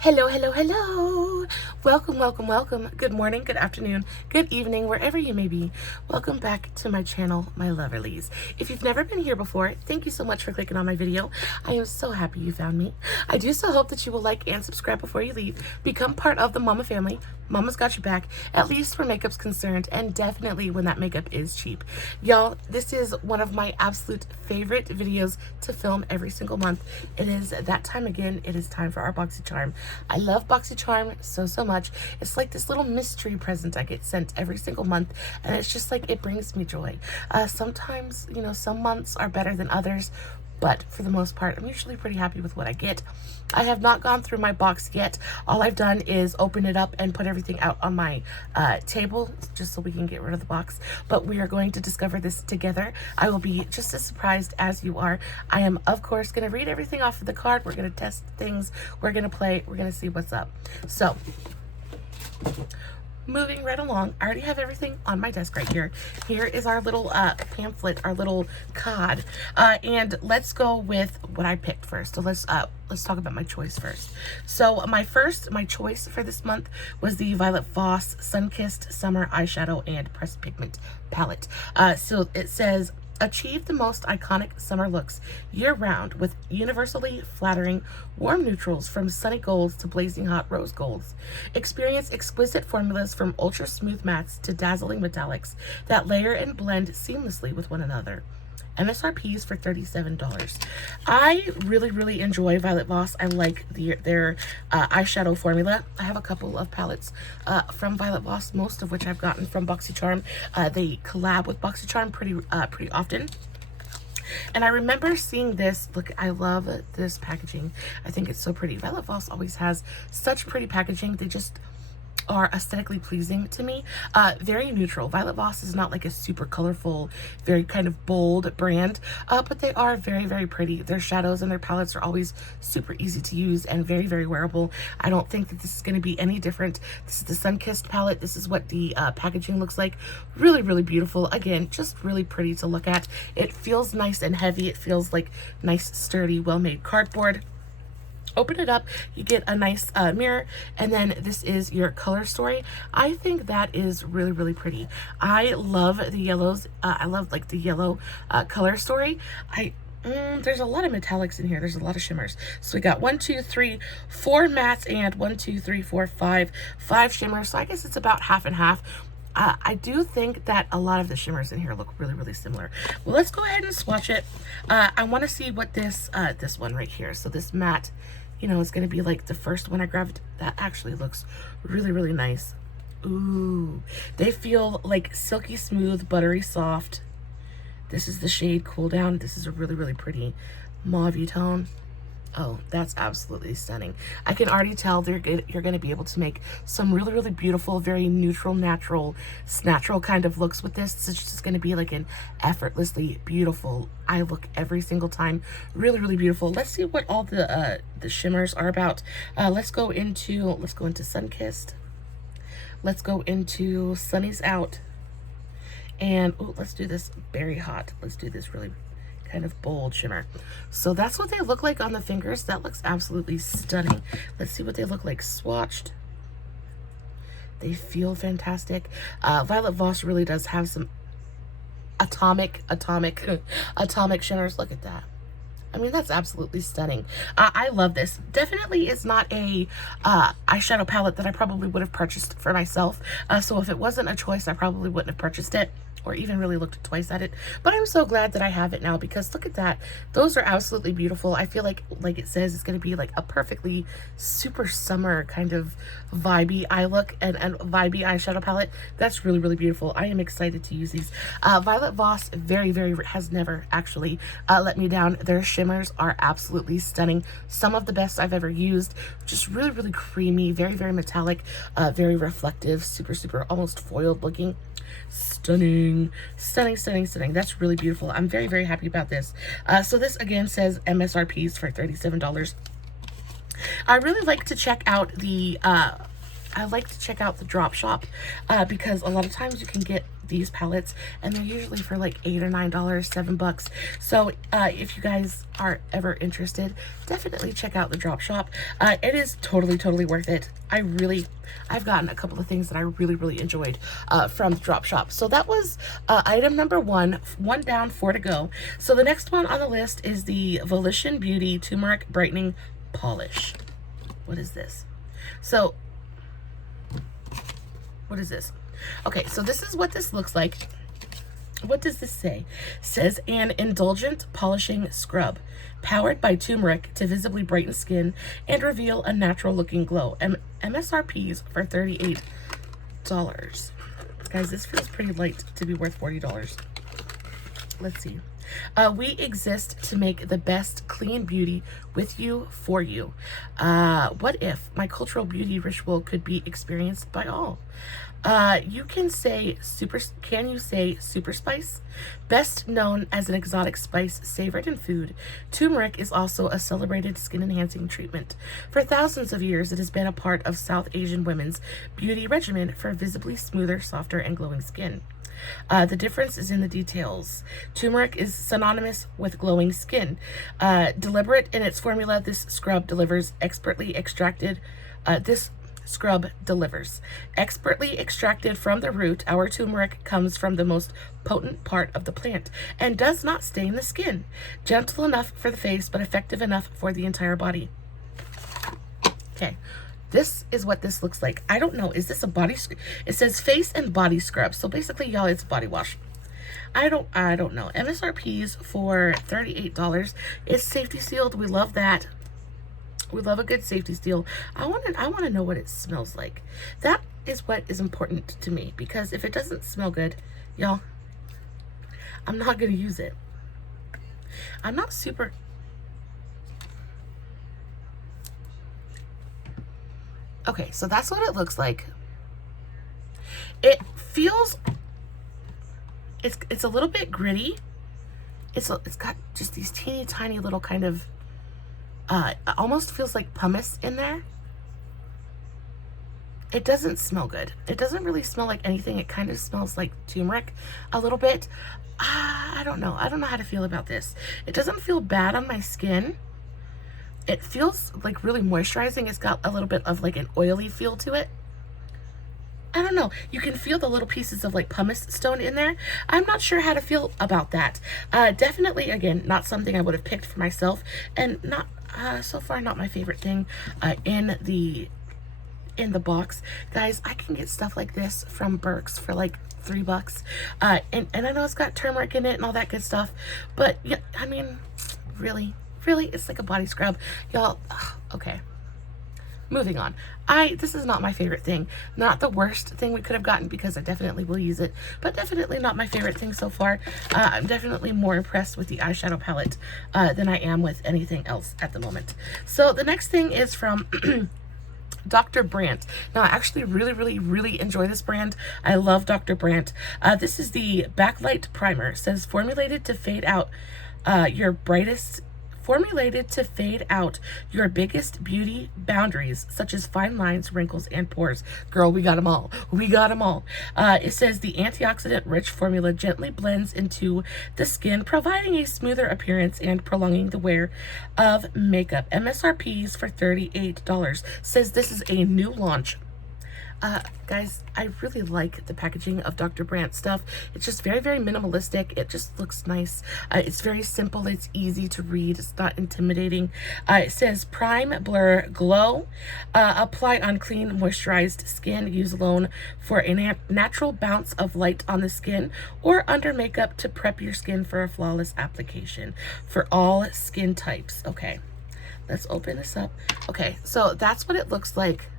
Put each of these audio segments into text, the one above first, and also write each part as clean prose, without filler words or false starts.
Hello, hello, hello. Welcome, welcome, welcome. Good morning, good afternoon, good evening, wherever you may be. Welcome back to my channel, my Loverlies. If you've never been here before, thank you so much for clicking on my video. I am so happy you found me. I do so hope that you will like and subscribe before you leave. Become part of the Mahmaa family. Mama's got your back, at least where makeup's concerned, and definitely when that makeup is cheap. Y'all, this is one of my absolute favorite videos to film every single month. It is that time again. It is time for our BoxyCharm. I love BoxyCharm so much. It's like this little mystery present I get sent every single month, and it's just like, it brings me joy. Sometimes, you know, some months are better than others, but for the most part, I'm usually pretty happy with what I get. I have not gone through my box yet. All I've done is open it up and put everything out on my table, just so we can get rid of the box. But we are going to discover this together. I will be just as surprised as you are. I am, of course, going to read everything off of the card. We're going to test things. We're going to play. We're going to see what's up. So, moving right along, I already have everything on my desk right here. Here is our little pamphlet, our little card, and let's go with what I picked first. So let's talk about my choice first. So my choice for this month was the Violet Voss Sun-Kissed Summer Eyeshadow and Pressed Pigment Palette. So it says, achieve the most iconic summer looks year-round with universally flattering warm neutrals from sunny golds to blazing hot rose golds. Experience exquisite formulas from ultra-smooth mattes to dazzling metallics that layer and blend seamlessly with one another. MSRPs for $37. I really enjoy Violet Voss. I like their eyeshadow formula. I have a couple of palettes from Violet Voss, most of which I've gotten from BoxyCharm. They collab with BoxyCharm pretty often. And I remember seeing this. Look, I love this packaging. I think it's so pretty. Violet Voss always has such pretty packaging. They just are aesthetically pleasing to me. Very neutral. Violet Voss is not like a super colorful, very kind of bold brand, but they are very pretty. Their shadows and their palettes are always super easy to use and very wearable. I don't think that this is going to be any different. This is the Sun-Kissed palette. This is what the packaging looks like. Really beautiful. Again, just really pretty to look at. It feels nice and heavy. It feels like nice, sturdy, well-made cardboard. Open it up, you get a nice mirror, and then this is your color story. I think that is really pretty. I love the yellows. I love like the yellow color story. There's a lot of metallics in here. There's a lot of shimmers. So we got 1, 2, 3, 4 mattes and 1, 2, 3, 4, 5 shimmers. So I guess it's about half and half. I do think that a lot of the shimmers in here look really similar. Well, let's go ahead and swatch it. I want to see what this one right here. So this matte, you know, it's going to be like the first one I grabbed. That actually looks really nice. Ooh, they feel like silky smooth, buttery soft. This is the shade Cool Down. This is a really pretty mauve tone. Oh, that's absolutely stunning. I can already tell you're going to be able to make some really beautiful, very neutral, natural kind of looks with this. It's just going to be like an effortlessly beautiful eye look every single time. Really beautiful. Let's see what all the shimmers are about. Let's go into Sun-Kissed. Let's go into Sunny's Out. And ooh, let's do this Berry Hot. Let's do this really kind of bold shimmer. So that's what they look like on the fingers. That looks absolutely stunning. Let's see what they look like swatched. They feel fantastic. Violet Voss really does have some atomic shimmers. Look at that. I mean, that's absolutely stunning. I love this. Definitely is not a eyeshadow palette that I probably would have purchased for myself. So if it wasn't a choice, I probably wouldn't have purchased it or even really looked twice at it. But I'm so glad that I have it now, because look at that. Those are absolutely beautiful. I feel like it says, it's going to be like a perfectly super summer kind of vibey eye look and vibey eyeshadow palette. That's really beautiful. I am excited to use these. Violet Voss has never actually let me down. Their shimmers are absolutely stunning. Some of the best I've ever used. Just really creamy, very metallic, very reflective, super almost foiled looking. Stunning. That's really beautiful. I'm very happy about this. So this again says MSRPs for $37. I really like to check out the drop shop because a lot of times you can get these palettes, and they're usually for like $8 or $9, $7. So if you guys are ever interested, definitely check out the drop shop. It is totally worth it. I've gotten a couple of things that I really enjoyed from the drop shop. So that was item number 1 down, 4 to go. So the next one on the list is the Volition Beauty Turmeric Brightening Polish. What is this? So what is this? Okay, so this is what this looks like. What does this say? It says an indulgent polishing scrub powered by turmeric to visibly brighten skin and reveal a natural looking glow. MSRPs for $38. Guys, this feels pretty light to be worth $40. Let's see. We exist to make the best clean beauty with you, for you. What if my cultural beauty ritual could be experienced by all? Can you say super spice? Best known as an exotic spice savored in food, turmeric is also a celebrated skin enhancing treatment. For thousands of years, it has been a part of South Asian women's beauty regimen for visibly smoother, softer, and glowing skin. The difference is in the details. Turmeric is synonymous with glowing skin. Deliberate in its formula, this scrub delivers expertly extracted from the root. Our turmeric comes from the most potent part of the plant and does not stain the skin. Gentle enough for the face, but effective enough for the entire body. Okay, this is what this looks like. I don't know, is this a body scrub? It says face and body scrub, so basically, y'all, it's body wash. I don't know. MSRP's for $38. It's safety sealed. We love that. We love a good safety seal. I want to know what it smells like. That is what is important to me, because if it doesn't smell good, y'all, I'm not going to use it. I'm not super... Okay, so that's what it looks like. It feels... It's a little bit gritty. It's got just these teeny tiny little kind of... it almost feels like pumice in there. It doesn't smell good. It doesn't really smell like anything. It kind of smells like turmeric a little bit. I don't know. I don't know how to feel about this. It doesn't feel bad on my skin. It feels like really moisturizing. It's got a little bit of like an oily feel to it. I don't know. You can feel the little pieces of like pumice stone in there. I'm not sure how to feel about that. Definitely, again, not something I would have picked for myself, and not so far not my favorite thing in the box. Guys, I can get stuff like this from Burke's for like $3. And I know it's got turmeric in it and all that good stuff, but yeah, I mean, really, it's like a body scrub, y'all. Okay. Moving on. This is not my favorite thing. Not the worst thing we could have gotten, because I definitely will use it, but definitely not my favorite thing so far. I'm definitely more impressed with the eyeshadow palette than I am with anything else at the moment. So the next thing is from Dr. Brandt. Now, I actually really enjoy this brand. I love Dr. Brandt. This is the Backlight Primer. It says formulated to fade out your biggest beauty boundaries, such as fine lines, wrinkles, and pores. Girl, we got them all. It says the antioxidant-rich formula gently blends into the skin, providing a smoother appearance and prolonging the wear of makeup. MSRPs for $38. Says this is a new launch. Guys, I really like the packaging of Dr. Brandt stuff. It's just very minimalistic. It just looks nice. It's very simple. It's easy to read. It's not intimidating. It says prime, blur, glow. Apply on clean, moisturized skin. Use alone for a natural bounce of light on the skin, or under makeup to prep your skin for a flawless application for all skin types. Okay, let's open this up. Okay, so that's what it looks like.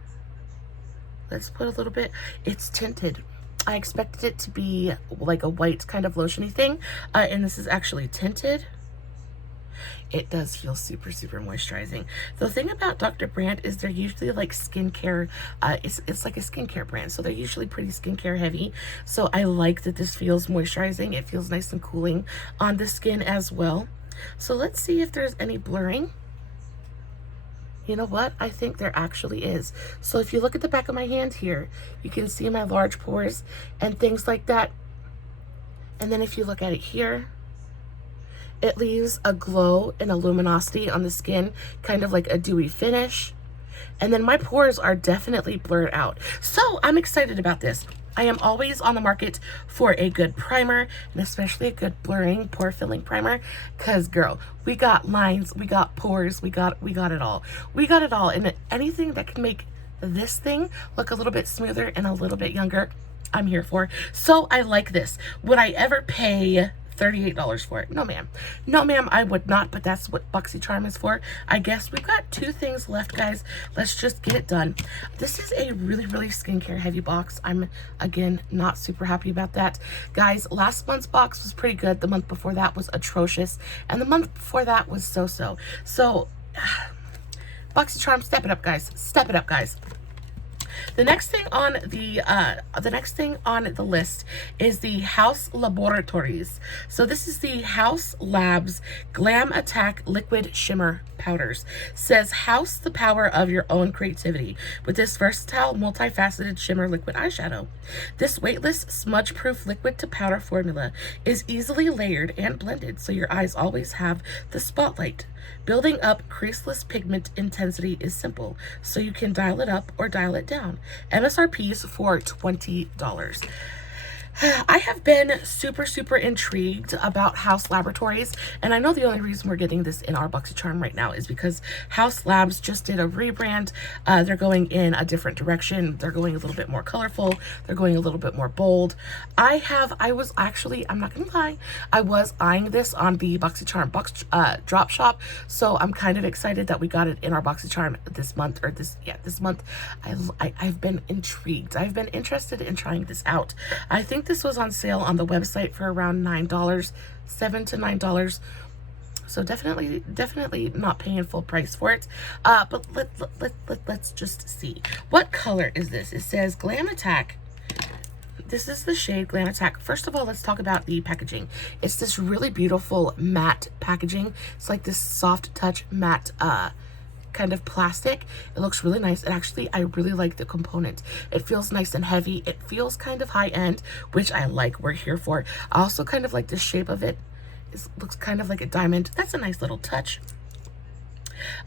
Let's put a little bit. It's tinted. I expected it to be like a white kind of lotiony thing, and this is actually tinted. It does feel super moisturizing. The thing about Dr. Brandt is they're usually like skincare. It's like a skincare brand, so they're usually pretty skincare heavy. So I like that this feels moisturizing. It feels nice and cooling on the skin as well. So let's see if there's any blurring. You know what? I think there actually is. So if you look at the back of my hand here, you can see my large pores and things like that. And then if you look at it here, it leaves a glow and a luminosity on the skin, kind of like a dewy finish. And then my pores are definitely blurred out. So I'm excited about this. I am always on the market for a good primer, and especially a good blurring, pore filling primer, because girl, we got lines, we got pores, we got it all. We got it all, and anything that can make this thing look a little bit smoother and a little bit younger, I'm here for. So I like this. Would I ever pay $38 for it? No ma'am. No ma'am, I would not, but that's what BoxyCharm is for. I guess we've got 2 things left, guys. Let's just get it done. This is a really, really skincare heavy box. I'm, again, not super happy about that. Guys, last month's box was pretty good. The month before that was atrocious. And the month before that was so-so. So, BoxyCharm, step it up, guys. Step it up, guys. The next thing on the list is the House Laboratories. So this is the House Labs Glam Attack Liquid Shimmer Powders. Says house the power of your own creativity with this versatile multifaceted shimmer liquid eyeshadow. This weightless smudge-proof liquid to powder formula is easily layered and blended so your eyes always have the spotlight. Building up creaseless pigment intensity is simple, so you can dial it up or dial it down. MSRP is for $20. I have been super intrigued about House Laboratories, and I know the only reason we're getting this in our BoxyCharm right now is because House Labs just did a rebrand. They're going in a different direction. They're going a little bit more colorful. They're going a little bit more bold. I'm not gonna lie, I was eyeing this on the BoxyCharm drop shop, so I'm kind of excited that we got it in our BoxyCharm this month, this month. I've been intrigued. I've been interested in trying this out. I think this was on sale on the website for around $9, $7 to $9. So definitely not paying full price for it. But let's just see. What color is this? It says Glam Attack. This is the shade Glam Attack. First of all, let's talk about the packaging. It's this really beautiful matte packaging. It's like this soft touch matte kind of plastic. It looks really nice, and actually I really like the component. It feels nice and heavy. It feels kind of high end, which I like. We're here for. I also kind of like the shape of it. It looks kind of like a diamond. That's a nice little touch.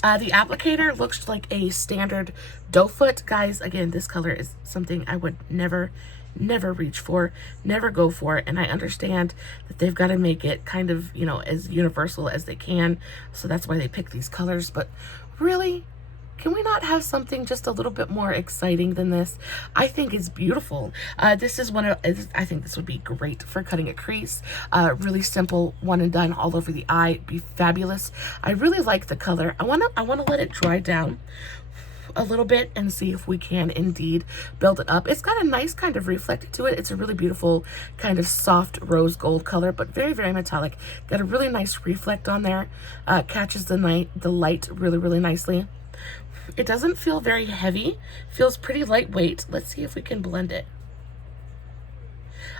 The applicator looks like a standard doe foot. Guys, again, this color is something I would never reach for, never go for it, and I understand that they've got to make it kind of, you know, as universal as they can, so that's why they pick these colors. But really, can we not have something just a little bit more exciting than this? I think it's beautiful. This is I think this would be great for cutting a crease. Really simple, one and done all over the eye, be fabulous. I really like the color. I wanna let it dry down a little bit and see if we can indeed build it up. It's got a nice kind of reflect to it. It's a really beautiful kind of soft rose gold color, but very metallic. Got a really nice reflect on there. Catches the light really nicely. It doesn't feel very heavy. Feels pretty lightweight. Let's see if we can blend it.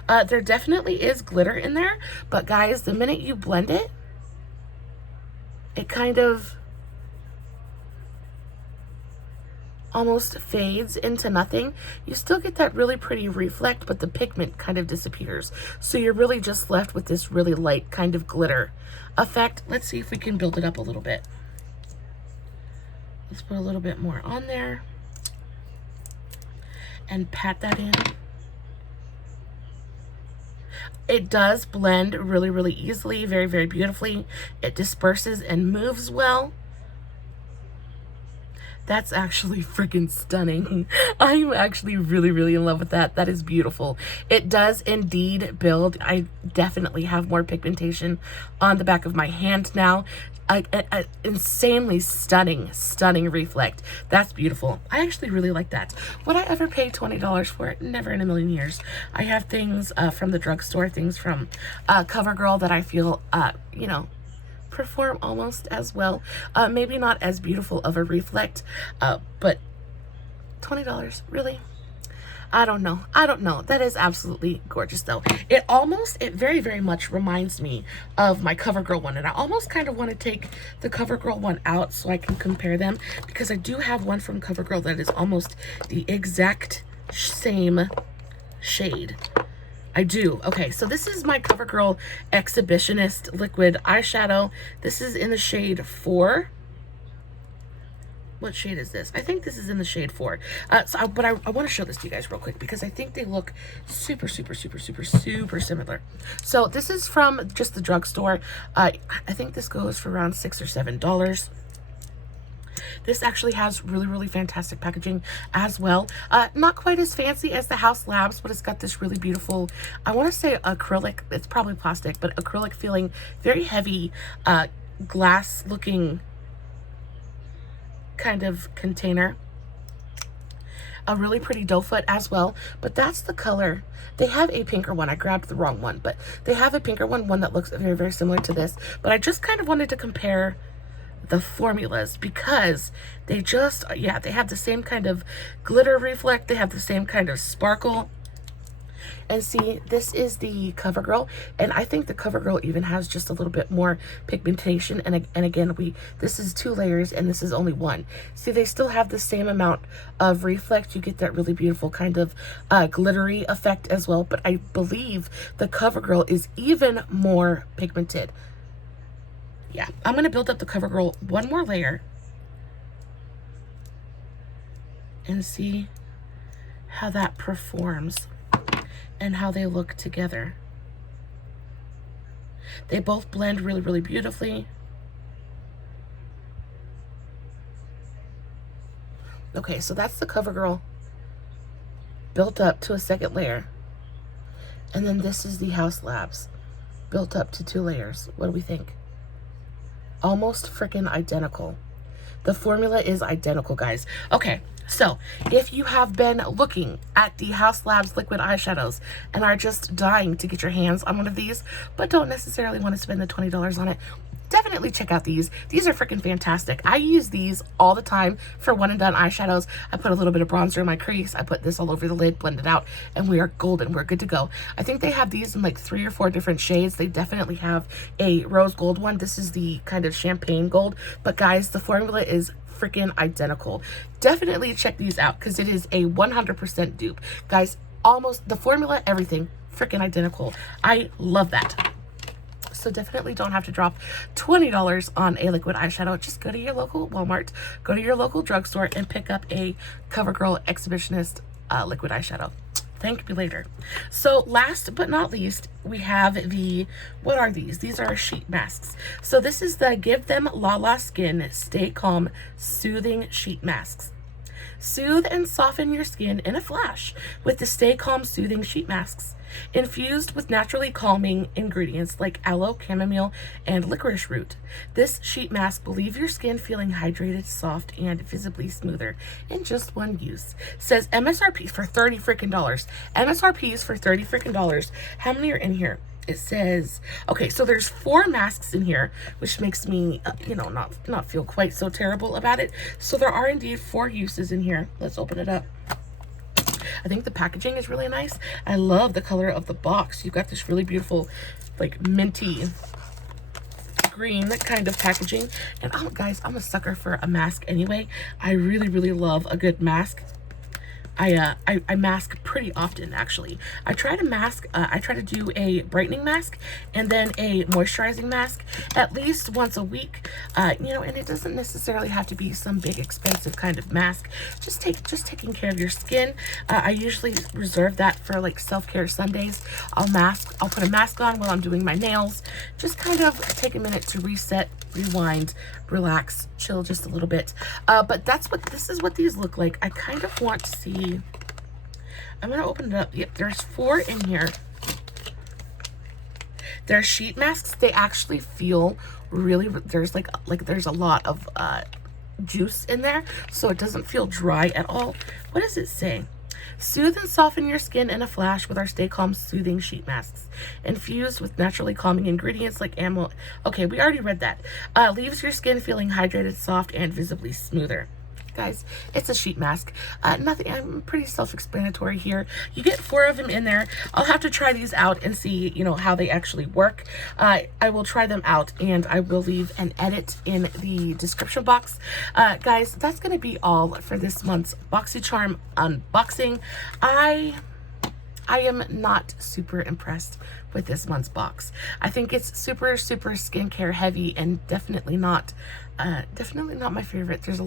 There definitely is glitter in there, but guys, the minute you blend it, it kind of almost fades into nothing. You still get that really pretty reflect, but the pigment kind of disappears. So you're really just left with this really light kind of glitter effect. Let's see if we can build it up a little bit. Let's put a little bit more on there and pat that in. It does blend really easily, very beautifully. It disperses and moves well. That's actually freaking stunning. I'm actually really in love with that. That is beautiful. It does indeed build. I definitely have more pigmentation on the back of my hand now. An insanely stunning reflect. That's beautiful. I actually really like that. Would I ever pay $20 for it? Never in a million years. I have things from the drugstore, things from CoverGirl that I feel, you know, perform almost as well. Maybe not as beautiful of a reflect, but $20, really? I don't know. That is absolutely gorgeous though. It very much reminds me of my CoverGirl one, and I almost kind of want to take the CoverGirl one out so I can compare them, because I do have one from CoverGirl that is almost the exact same shade. I do. Okay, so this is my CoverGirl Exhibitionist Liquid Eyeshadow. This is in the shade 4. What shade is this? I think this is in the shade 4. But I want to show this to you guys real quick because I think they look super, super, super, super, super similar. So this is from just the drugstore. I think this goes for around $6 or $7. This actually has really, really fantastic packaging as well. Not quite as fancy as the House Labs, but it's got this really beautiful, I want to say acrylic, it's probably plastic, but acrylic feeling, very heavy, glass looking kind of container. A really pretty doe foot as well, but that's the color. They have a pinker one. I grabbed the wrong one, but they have a pinker one that looks very, very similar to this. But I just kind of wanted to compare the formulas because they just, yeah, they have the same kind of glitter reflect. They have the same kind of sparkle. And see, this is the CoverGirl, and I think the CoverGirl even has just a little bit more pigmentation. And again, this is 2 layers, and this is only 1. See, they still have the same amount of reflect. You get that really beautiful kind of glittery effect as well. But I believe the CoverGirl is even more pigmented. Yeah, I'm gonna build up the CoverGirl 1 more layer and see how that performs and how they look together. They both blend really, really beautifully. Okay, so that's the CoverGirl built up to a 2nd layer. And then this is the House Labs built up to 2 layers. What do we think? Almost freaking identical. The formula is identical, guys. Okay, so if you have been looking at the House Labs liquid eyeshadows and are just dying to get your hands on one of these, but don't necessarily want to spend the $20 on it, definitely check out these. These are freaking fantastic. I use these all the time for one and done eyeshadows. I put a little bit of bronzer in my crease. I put this all over the lid, blend it out, and we are golden. We're good to go. I think they have these in like 3 or 4 different shades. They definitely have a rose gold one. This is the kind of champagne gold. But guys, the formula is freaking identical. Definitely check these out because it is a 100% dupe. Guys, almost the formula, everything, freaking identical. I love that. So definitely don't have to drop $20 on a liquid eyeshadow. Just go to your local Walmart, go to your local drugstore, and pick up a CoverGirl Exhibitionist liquid eyeshadow. Thank me later. So last but not least, we have the, what are these? These are sheet masks. So this is the Give Them La La Skin Stay Calm Soothing Sheet Masks. Soothe and soften your skin in a flash with the Stay Calm Soothing Sheet Masks. Infused with naturally calming ingredients like aloe, chamomile, and licorice root. This sheet mask will leave your skin feeling hydrated, soft, and visibly smoother in just 1 use. Says MSRP for $30 freaking dollars. MSRP is for $30 freaking dollars. How many are in here? It says, okay, so there's 4 masks in here, which makes me, you know, not feel quite so terrible about it. So there are indeed 4 uses in here. Let's open it up. I think the packaging is really nice. I love the color of the box. You've got this really beautiful, like, minty green kind of packaging. And oh, guys, I'm a sucker for a mask anyway. I really, really love a good mask. I mask pretty often, actually. I try to mask, I try to do a brightening mask and then a moisturizing mask at least once a week. You know, and it doesn't necessarily have to be some big expensive kind of mask. Just taking care of your skin. I usually reserve that for like self-care Sundays. I'll put a mask on while I'm doing my nails. Just kind of take a minute to reset, rewind, relax, chill just a little bit. But this is what these look like. I kind of want to see. I'm gonna open it up. Yep, there's 4 in here. They're sheet masks. They actually feel really, there's like there's a lot of juice in there, so it doesn't feel dry at all. What does it say? Soothe and soften your skin in a flash with our Stay Calm Soothing Sheet Masks. Infused with naturally calming ingredients like ammo. Okay, we already read that. Leaves your skin feeling hydrated, soft, and visibly smoother. Guys, it's a sheet mask. Nothing, I'm pretty self-explanatory here. You get 4 of them in there. I'll have to try these out and see, you know, how they actually work. I will try them out and I will leave an edit in the description box. Guys, that's going to be all for this month's BoxyCharm unboxing. I I am not super impressed with this month's box. I think it's super skincare heavy and definitely not my favorite. There's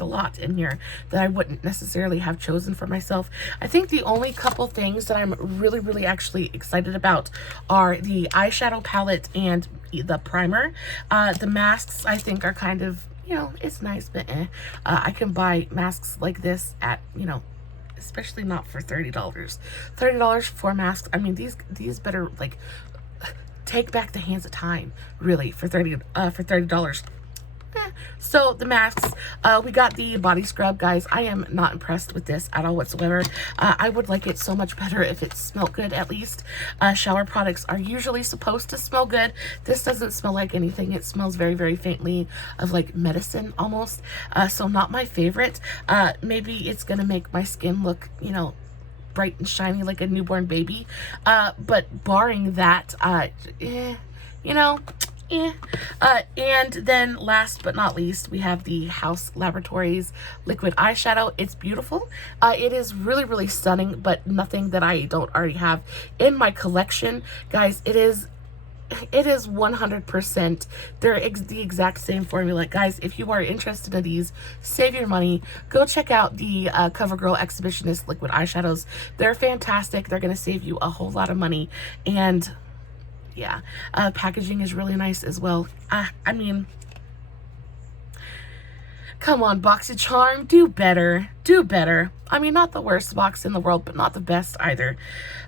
a lot in here that I wouldn't necessarily have chosen for myself. I think the only couple things that I'm really actually excited about are the eyeshadow palette and the primer. The masks I think are kind of, you know, it's nice, but I can buy masks like this at, you know, especially not for $30. $30 for masks. I mean, these better like take back the hands of time, really, for $30. So the masks, we got the body scrub, guys. I am not impressed with this at all whatsoever. I would like it so much better if it smelled good, at least. Shower products are usually supposed to smell good. This doesn't smell like anything. It smells very faintly of like medicine almost. So not my favorite. Maybe it's gonna make my skin look, you know, bright and shiny like a newborn baby. But barring that, you know, and then last but not least, we have the House Laboratories liquid eyeshadow. It's beautiful. It is really stunning, but nothing that I don't already have in my collection. Guys, it is 100% they're the exact same formula. Guys, if you are interested in these, save your money, go check out the CoverGirl Exhibitionist liquid eyeshadows. They're fantastic. They're gonna save you a whole lot of money, and yeah, packaging is really nice as well. I mean, come on, BoxyCharm, do better. I mean, not the worst box in the world, but not the best either.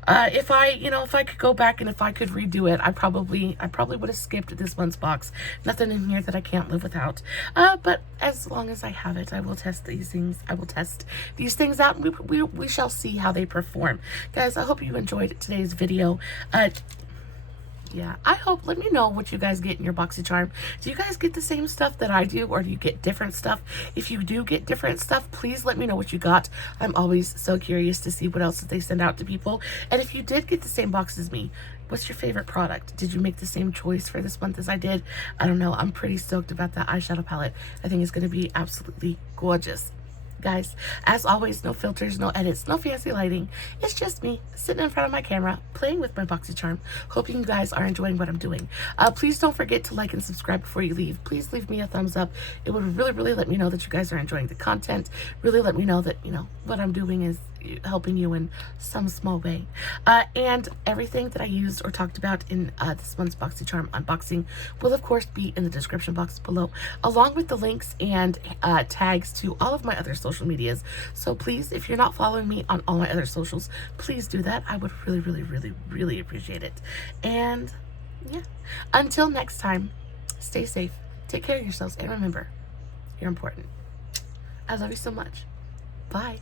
If I could go back and if I could redo it, I probably would have skipped this month's box. Nothing in here that I can't live without. But as long as I have it, I will test these things. I will test these things out, and we shall see how they perform. Guys, I hope you enjoyed today's video. Yeah, I hope, let me know what you guys get in your BoxyCharm. Do you guys get the same stuff that I do, or do you get different stuff? If you do get different stuff, please let me know what you got. I'm always so curious to see what else that they send out to people. And if you did get the same box as me, what's your favorite product? Did you make the same choice for this month as I did? I don't know. I'm pretty stoked about that eyeshadow palette. I think it's going to be absolutely gorgeous. Guys, as always, no filters, no edits, no fancy lighting. It's just me sitting in front of my camera playing with my BoxyCharm. Hoping you guys are enjoying what I'm doing. Please don't forget to like and subscribe before you leave. Please leave me a thumbs up. It would really let me know that you guys are enjoying the content. Really let me know that, you know, what I'm doing is helping you in some small way. And everything that I used or talked about in this month's BoxyCharm unboxing will of course be in the description box below, along with the links and tags to all of my other social medias. So please, if you're not following me on all my other socials, please do that. I would really appreciate it. And yeah, until next time, stay safe, take care of yourselves, and remember, you're important. I love you so much. Bye.